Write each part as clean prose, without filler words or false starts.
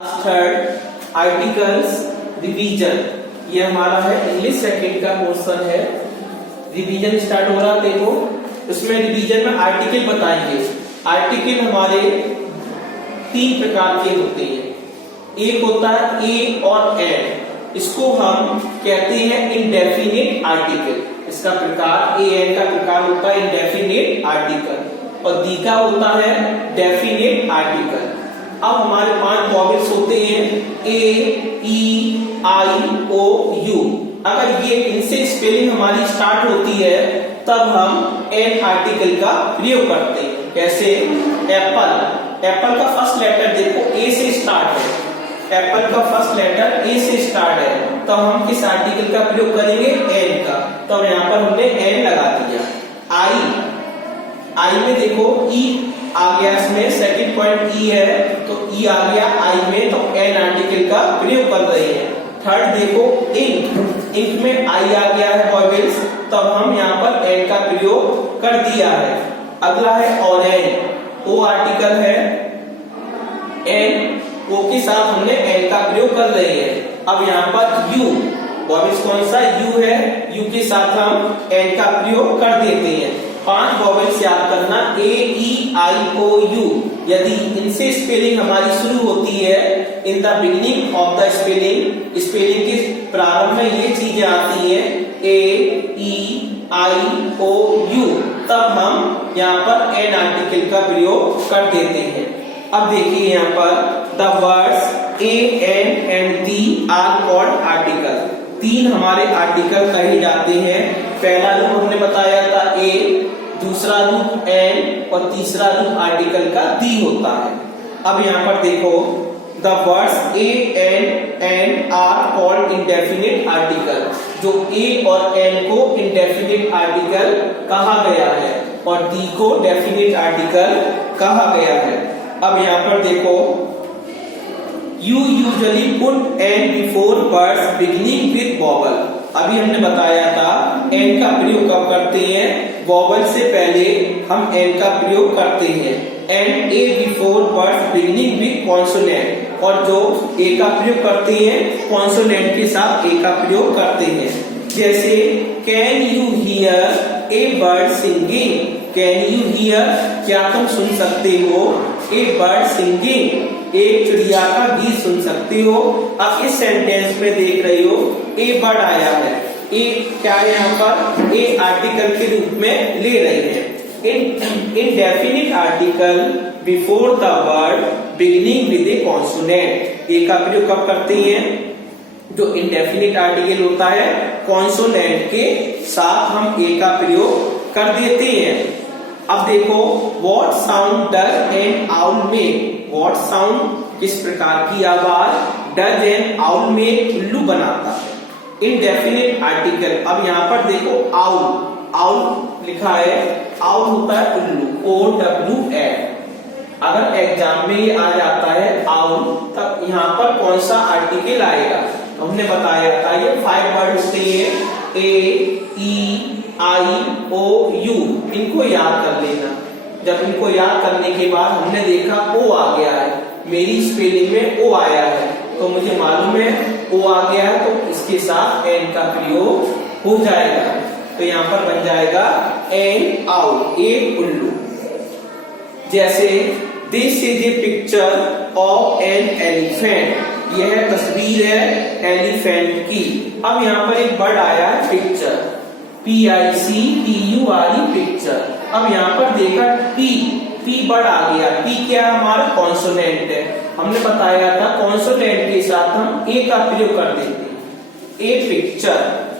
Third articles revision, ये हमारा है इंग्लिश सेकंड का पोर्शन है। रिवीजन स्टार्ट हो रहा, देखो इसमें रिवीजन में आर्टिकल बताएंगे। आर्टिकल हमारे तीन प्रकार के होते हैं। एक होता है ए और एन, इसको हम कहते हैं इंडेफिनिट आर्टिकल। इसका प्रकार ए एन का प्रकार होता है इंडेफिनिट आर्टिकल, और दी का होता है डेफिनिट आर्टिकल। अब हमारे 5 वॉवेल्स होते हैं ए, ई, आई, ओ, यू। अगर ये इनसे स्पेलिंग हमारी स्टार्ट होती है तब हम एन आर्टिकल का प्रयोग करते हैं। कैसे? एप्पल, एप्पल का फर्स्ट लेटर देखो ए से स्टार्ट है। एप्पल का फर्स्ट लेटर ए से स्टार्ट है, तो हम किस आर्टिकल का प्रयोग करेंगे? एन का। तो यहाँ पर हमने एन लगा दिया। आई, आई में देखो ई आ गया, इसमें सेकंड पॉइंट ई है तो ई आ गया आई में, तो एन आर्टिकल का प्रयोग कर रहे हैं। थर्ड देखो इंक, इंक में आई आ गया है वॉवेल्स, तब हम यहाँ पर एन का प्रयोग कर दिया है। अगला है ऑरेंज, ओ आर्टिकल है एन, ओ के साथ हमने एन का प्रयोग कर रहे हैं। अब यहाँ पर यू, वॉवेल्स कौन सा? यू है, यू के साथ हम एन का प्रयोग कर देते हैं। 5 वॉवेल्स याद करना, ए, ई, आई, ओ, यू। यदि इनसे स्पेलिंग हमारी शुरू होती है in the beginning of the spelling, spelling के प्रारंभ में ये चीजें आती हैं ए, ई, आई, ओ, यू, तब हम यहाँ पर एन आर्टिकल का प्रयोग कर देते हैं। अब देखिए यहाँ पर the words a, an and the are called article. 3 हमारे आर्टिकल कहे जाते हैं। पहला रूप हमने बताया था ए, दूसरा रूप एन, और तीसरा रूप आर्टिकल का दी होता है। अब यहाँ पर देखो the words a, an and are called indefinite article. जो ए और एन को इंडेफिनिट आर्टिकल कहा गया है और दी को डेफिनिट आर्टिकल कहा गया है। अब यहाँ पर देखो you usually put an before words beginning with vowel. अभी हमने बताया था एन का प्रयोग कब करते हैं? वॉवल से पहले हम एन का प्रयोग करते हैं। And A before words beginning with consonant, और जो ए का प्रयोग करते हैं कॉन्सोनेंट के साथ ए का प्रयोग करते हैं। जैसे can you here A bird singing, can you here, क्या तुम सुन सकते हो? ए बर्ड सिंगिंग, एक चिड़िया का गीत सुन सकते हो। अब इस सेंटेंस में देख रहे हो ए बर्ड आया है, ए क्या है यहाँ पर? ए आर्टिकल के रूप में ले रहे हैं। Indefinite article before the word beginning with a consonant, a का प्रयोग कब करते हैं? जो इंडेफिनिट आर्टिकल होता है कॉन्सोनेंट के साथ हम ए का प्रयोग कर देते हैं। अब देखो what sound does N owl make, what sound किस प्रकार की आवाज डज एन आउल मेक, उल्लू बनाता है। इंडेफिनिट आर्टिकल, अब यहाँ पर देखो आउल, आउल लिखा है, आउल होता है उल्लू, ओ डब्ल्यू एल। अगर एग्जाम में ये आ जाता है आउल, तब यहाँ पर कौन सा आर्टिकल आएगा? हमने बताया था ये 5 वर्ड होते हैं ए, ई, आई, ओ, यू। इनको याद कर लेना। जब इनको याद करने के बाद हमने देखा ओ आ गया है, मेरी स्पेलिंग में ओ आया है, तो मुझे मालूम है ओ आ गया है, तो इसके साथ एन का प्रयोग हो जाएगा। तो यहाँ पर बन जाएगा एन आउल, एक उल्लू। जैसे this is a picture of an elephant, यह तस्वीर है एलिफेंट की। अब यहाँ पर एक वर्ड आया है पिक्चर, PICTURE, पिक्चर। अब यहाँ पर देखा पी, पी वर्ड आ गया। पी क्या हमारा? कॉन्सोनेंट है। हमने बताया था कॉन्सोनेंट के साथ हम ए का प्रयोग कर देते हैं, ए पिक्चर।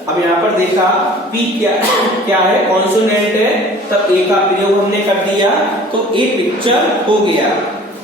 अब यहाँ पर देखा पी क्या है? कॉन्सोनेंट है, तब ए का प्रयोग हमने कर दिया, तो ए पिक्चर हो गया।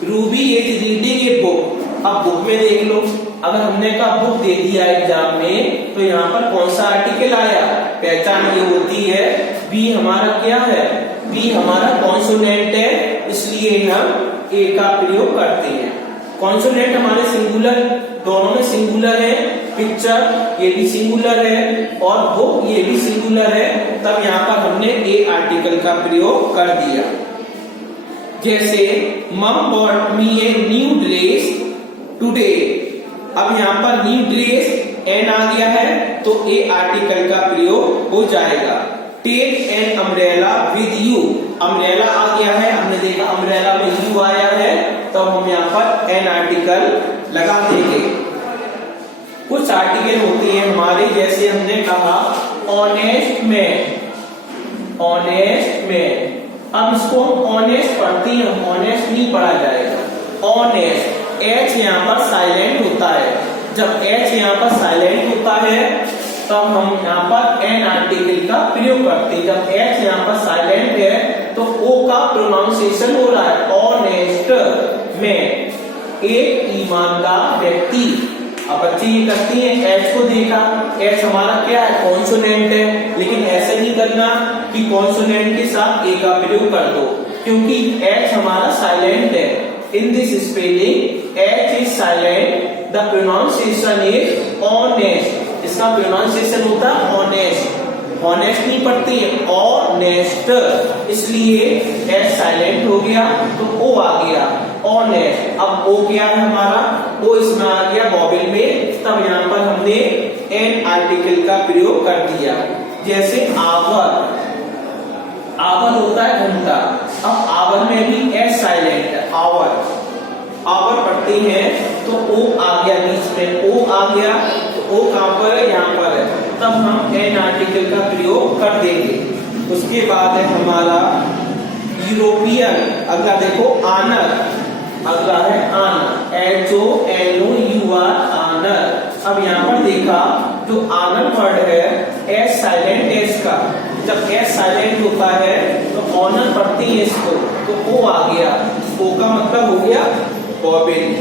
Ruby is reading a book, अब बुक में देख लो, अगर हमने कहा बुक दे दिया एग्जाम में, तो यहाँ पर कौन सा आर्टिकल आया? पहचान ये होती है बी हमारा क्या है? बी हमारा कॉन्सोनेंट है, इसलिए हम ए का प्रयोग करते हैं। कॉन्सोनेंट हमारे सिंगुलर, दोनों में सिंगुलर है। पिक्चर ये भी सिंगुलर है और बुक ये भी सिंगुलर है, तब यहाँ पर हमने ए आर्टिकल का प्रयोग कर दिया। जैसे मम bot me a new dress, today. अब यहाँ पर न्यू ड्रेस एन आ गया है तो ए आर्टिकल का प्रयोग हो जाएगा। Take an umbrella with you, umbrella आ गया है, हमने देखा अम्ब्रेला में यू आया है, तब हम यहाँ पर एन आर्टिकल लगा देंगे। कुछ आर्टिकल होते हैं हमारे, जैसे हमने कहा ऑनेस्ट में, ऑनेस्ट में, अब इसको हम ऑनेस्ट पढ़ते हैं, ऑनेस्ट नहीं पढ़ा जाएगा। ऑनेस्ट, एच यहाँ पर साइलेंट होता है, जब एच यहाँ पर साइलेंट होता है तब हम यहाँ पर एन आर्टिकल का प्रयोग करते हैं। जब एच यहाँ पर साइलेंट है तो ओ का प्रोनाउंसिएशन हो रहा है ऑनेस्ट में, एक ईमानदार व्यक्ति। अब बच्चे ये करती हैं, एच को देखा, एच हमारा क्या है, कॉन्सोनेंट है, लेकिन ऐसे नहीं करना कि कॉन्सोनेंट के साथ ए का प्रयोग कर दो, क्योंकि एच हमारा साइलेंट है। In this spelling H is silent, the pronunciation is honest, इसका प्रोनाउंसिएशन होता है ऑनेस्ट, ऑनेस्ट नहीं पढ़ती है, ऑनेस्ट, इसलिए एच साइलेंट हो गया तो ओ आ गया ऑनेस्ट। अब ओ क्या है हमारा, ओ इसमें आ गया वॉवेल में, तब यहाँ पर हमने एन आर्टिकल का प्रयोग कर दिया। जैसे आवर, आवर होता है घंटा, अब आवर में भी एच साइलेंट है, आवर, आवर पढ़ते हैं तो ओ आ गया बीच में, ओ आ गया तो ओ कहां पर है, यहाँ पर है, तब हम एन आर्टिकल का प्रयोग कर देंगे। उसके बाद है हमारा यूरोपियन, अगला देखो आनर, अगला है honour, H O N O U R, honour. अब यहाँ पर देखा जो आनर वर्ड है एस साइलेंट है इसका, जब एस साइलेंट होता है तो ऑनर पढ़ती है इसको, तो ओ आ गया, ओ का मतलब हो गया वॉवेल,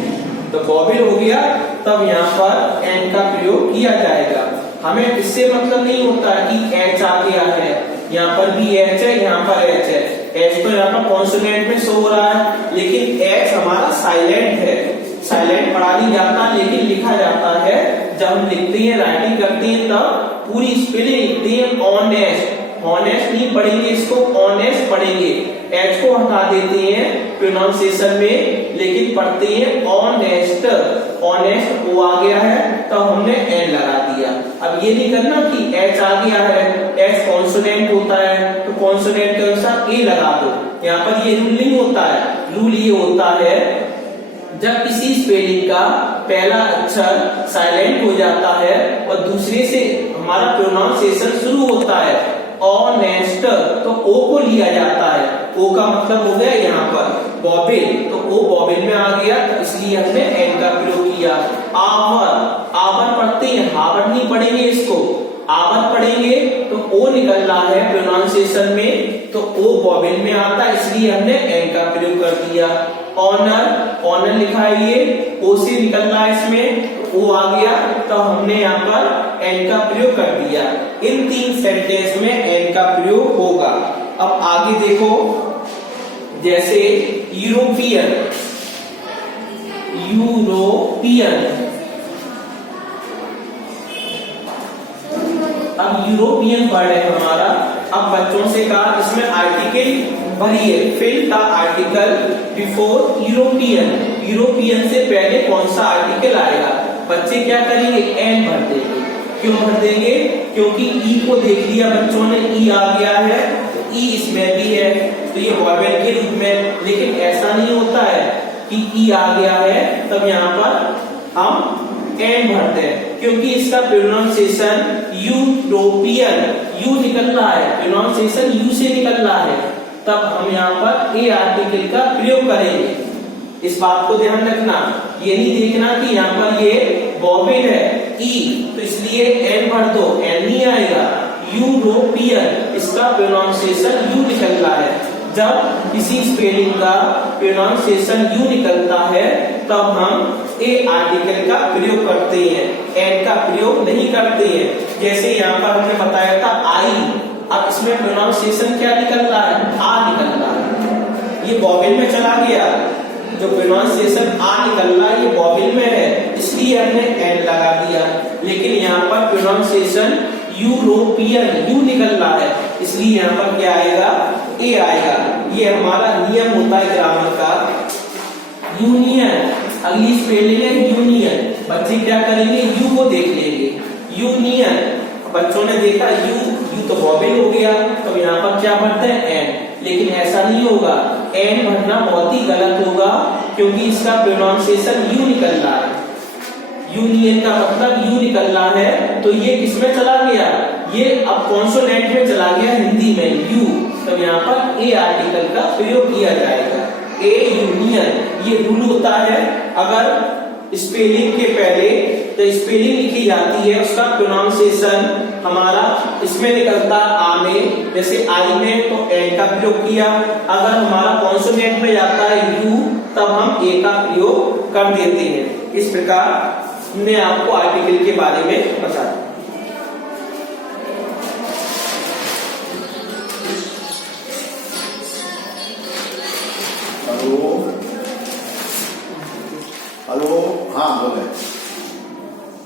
तो वॉवेल हो गया, तब यहाँ पर एन का प्रयोग किया जाएगा। हमें इससे मतलब नहीं होता कि एच आ गया है, यहाँ पर भी एच है, यहाँ पर एच है, एच तो यहाँ पर कॉन्सोनेंट में शो हो रहा है, लेकिन एच हमारा साइलेंट है, साइलेंट पढ़ा नहीं जाता लेकिन लिखा जाता है। जब हम लिखते हैं, राइटिंग करते हैं, तब पूरी स्पेलिंग लिखते हैं ऑनेस्ट, ऑनेस्ट नहीं पढ़ेंगे इसको, ऑनेस्ट पढ़ेंगे, एच को हटा देते हैं प्रोनाउंसिएशन में, लेकिन पढ़ते हैं ऑनेस्ट, ऑनेस्ट ओ आ गया है तो हमने एन लगा दिया। अब ये नहीं करना कि एच आ गया है, एच कॉन्सोनेंट होता है तो कॉन्सोनेंट के अनुसार ए लगा दो, यहाँ पर ये रूल नहीं होता है। रूल ये होता है जब किसी स्पेलिंग का पहला अक्षर साइलेंट हो जाता है और दूसरे से हमारा प्रोनाउंसिएशन शुरू होता है ऑनेस्ट, तो ओ को लिया जाता है, ओ का मतलब हो गया यहाँ पर वॉवेल, तो ओ वॉवेल में आ गया, तो इसलिए हमने एन का प्रयोग किया। आवर, आवर पढ़ते हैं, हावर नहीं पढ़ेंगे इसको, आवर पढ़ेंगे तो ओ निकल रहा है प्रोनाउंसिएशन में, तो ओ वॉवेल में आता है, इसलिए हमने एन का प्रयोग कर दिया। ऑनर, ऑनर लिखा है ये, ओ से निकल रहा है इसमें, ओ आ गया तो हमने यहाँ पर एन का प्रयोग कर दिया। इन तीन सेंटेंस में एन का प्रयोग होगा। अब आगे देखो, जैसे यूरोपियन, यूरोपियन, अब यूरोपियन वर्ड है हमारा। अब बच्चों से कहा इसमें आर्टिकल भरिए, fill the article before European, European से पहले कौन सा आर्टिकल आएगा, बच्चे क्या करेंगे, एन भर देंगे। क्यों भर देंगे, क्योंकि ई को देख लिया बच्चों ने, ई आ गया है, ई इसमें भी है तो ये वॉवेल के रूप में, लेकिन ऐसा नहीं होता है कि ई आ गया है तब यहाँ पर हम एन भरते हैं, क्योंकि इसका प्रोनाउंसिएशन यूरोपियन, यू निकल रहा है, प्रोनाउंसिएशन यू से निकल रहा है, तब हम यहाँ पर ए आर्टिकल का प्रयोग करेंगे। इस बात को ध्यान रखना, ये नहीं देखना कि यहाँ पर ये वॉवेल है ई, तो इसलिए एन भर दो, एन नहीं आएगा। यूरोपियन, इसका प्रोनाउंसिएशन यू निकल रहा है, जब किसी स्पेलिंग का प्रोनाउंसिएशन यू निकलता है तब हम ए आर्टिकल का प्रयोग करते हैं, एन का प्रयोग नहीं करते हैं। जैसे यहाँ पर हमने बताया था आई, अब इसमें प्रोनाउंसिएशन क्या निकल रहा है, आ निकल रहा है, ये वॉवेल में चला गया, जो प्रोनाउंसिएशन आ निकल रहा है ये वॉवेल में है, इसलिए हमने एन लगा दिया। लेकिन यहाँ पर प्रोनाउंसिएशन यूरोपियन, यू निकल रहा है, इसलिए यहाँ पर क्या आएगा, ए आएगा। ये हमारा नियम होता है ग्रामर का। यूनियन, अगली स्पेलिंग है यूनियन। बच्चे क्या करेंगे, यू को देख लेंगे, यूनियन। बच्चों ने देखा यू तो वॉवेल हो गया, तो यहाँ पर क्या भरते हैं, एन। लेकिन ऐसा नहीं होगा, एन भरना बहुत ही गलत होगा, क्योंकि इसका प्रोनाउंसिएशन यू निकल रहा है। यूनियन का मतलब यू निकल रहा है, तो ये किसमें चला गया, ये अब कॉन्सोनेंट में चला गया हिंदी में, यू। तो यहाँ पर ए आर्टिकल का प्रयोग किया जाएगा, ए यूनियन। ये रूल होता है, अगर स्पेलिंग के पहले तो स्पेलिंग लिखी जाती है, उसका प्रोनाउंसिएशन हमारा इसमें निकलता आ में, जैसे आई में तो एन का प्रयोग किया। अगर हमारा कॉन्सोनेंट में जाता है यू, तब हम ए का प्रयोग कर देते हैं। इस प्रकार मैं आपको आर्टिकल के बारे में बता दूं। हेलो हेलो, हाँ बोले।